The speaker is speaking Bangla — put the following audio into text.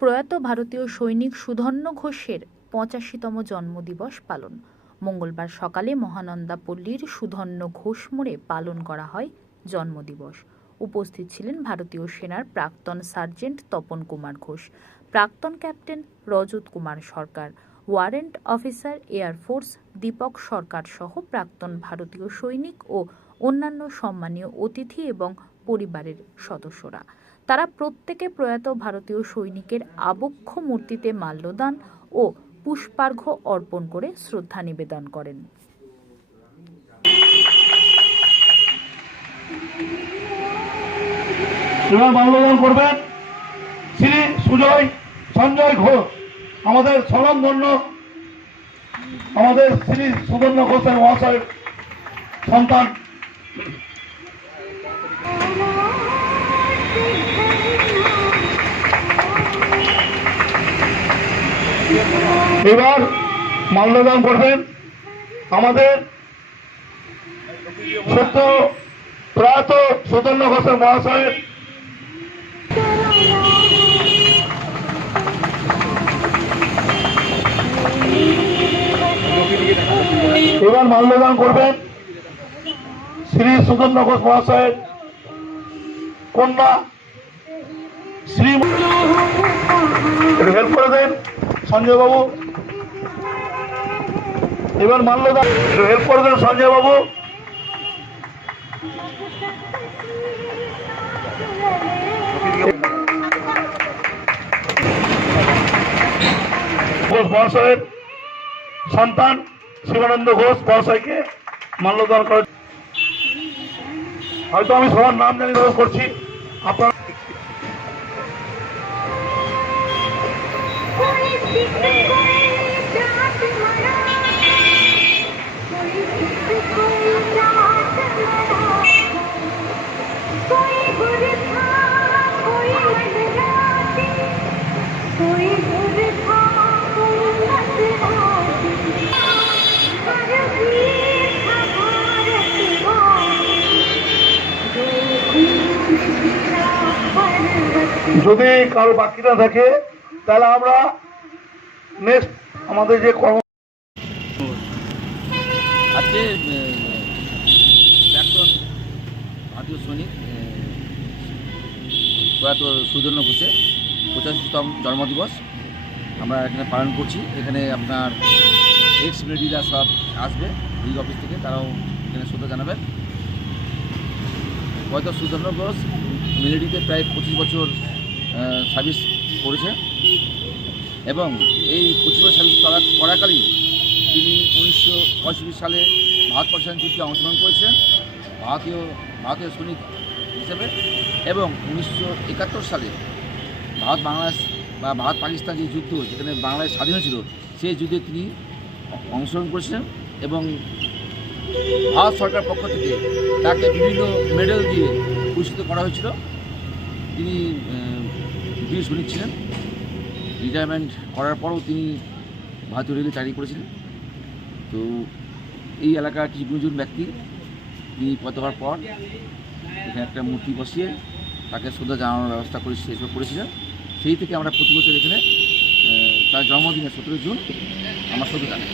প্রয়াত ভারতীয় সৈনিক সুধন্য ঘোষের পঁচাশিতম জন্মদিবস পালন। মঙ্গলবার সকালে মহানন্দা পল্লীর সুধন্য ঘোষ মোড়ে পালন করা হয় জন্মদিবস। উপস্থিত ছিলেন ভারতীয় সেনার প্রাক্তন সার্জেন্ট তপন কুমার ঘোষ, প্রাক্তন captain Rajat Kumar Sarkar, warrant officer air force Dipak Sarkar সহ প্রাক্তন ভারতীয় সৈনিক ও অন্যান্য সম্মানীয় অতিথি এবং পরিবারের সদস্যরা। তারা প্রত্যেকে প্রয়াত ভারতীয় সৈনিকের আবক্ষ মূর্তিতে মাল্যদান ও পুষ্পার্ঘ্য অর্পণ করে শ্রদ্ধা নিবেদন করেন। মাল্যদান করবেন শ্রী সুজয় সঞ্জয় ঘোষ, আমাদের স্বনামধন্য, আমাদের শ্রী সুবর্ণ ঘোষের মহাশয়ের সন্তান। এবার মাল্যদান করবেন। আমাদের সত্য প্রয়াত সুবর্ণ ঘোষের মহাশয়ের এবার মাল্যদান করবেন শ্রী সুগন্ধ ঘোষ মহাশয়ের কন্যা শ্রী হেল্প করে দেন সঞ্জয় বাবু এবার মাল্যদান একটু হেল্প করে দেন সঞ্জয় বাবু। মহাশয়ের সন্তান শিবানন্দ ঘোষ মহাশয়কে মাল্যদান করে হয়তো আমি সবার নাম জানি করছি। আপনার যদি কারও বাকি না থাকে, তাহলে আমরা নেক্সট আমাদের যে কর্ম আজকে প্রাক্তন ভারতীয় সৈনিক প্রয়াত সুদর্ণ ঘোষের পঁচাশিতম জন্মদিবস। আমরা এখানে পালন করছি। এখানে আপনার এক্স মিলিটারিরা সব আসবে এই অফিস থেকে। তারাও এখানে শ্রদ্ধা জানাবেন। প্রয়াত সুদর্ণ ঘোষ মিলিটারিতে প্রায় পঁচিশ বছর সার্ভিস করেছে। এবং এই পঁচিশ সার্ভিস করা করাকালীন তিনি উনিশশো পঁয়ষট্টি সালে ভারত পাকিস্তান যুদ্ধে অংশগ্রহণ করেছেন, ভারতীয় ভারতীয় সৈনিক হিসেবে। এবং উনিশশো একাত্তর সালে ভারত বাংলাদেশ বা ভারত পাকিস্তান যে যুদ্ধ, যেখানে বাংলাদেশ স্বাধীন ছিল সেই যুদ্ধে তিনি অংশগ্রহণ করেছিলেন এবং ভারত সরকার পক্ষ থেকে তাকে বিভিন্ন মেডেল দিয়ে পুরস্কৃত করা হয়েছিল। তিনি বীর সৈনিক ছিলেন রিটায়ারমেন্ট করার পরও তিনি ভারতীয় রেলে চাকরি করেছিলেন। তো এই এলাকার কিছু গুণজন ব্যক্তি তিনি পদ হওয়ার পর এখানে একটা মূর্তি বসিয়ে তাকে শ্রদ্ধা জানানোর ব্যবস্থা করে এসব করেছিলেন। সেই থেকে আমরা প্রতি বছর এখানে তার জন্মদিনে সতেরো জুন আমার শ্রদ্ধা জানাই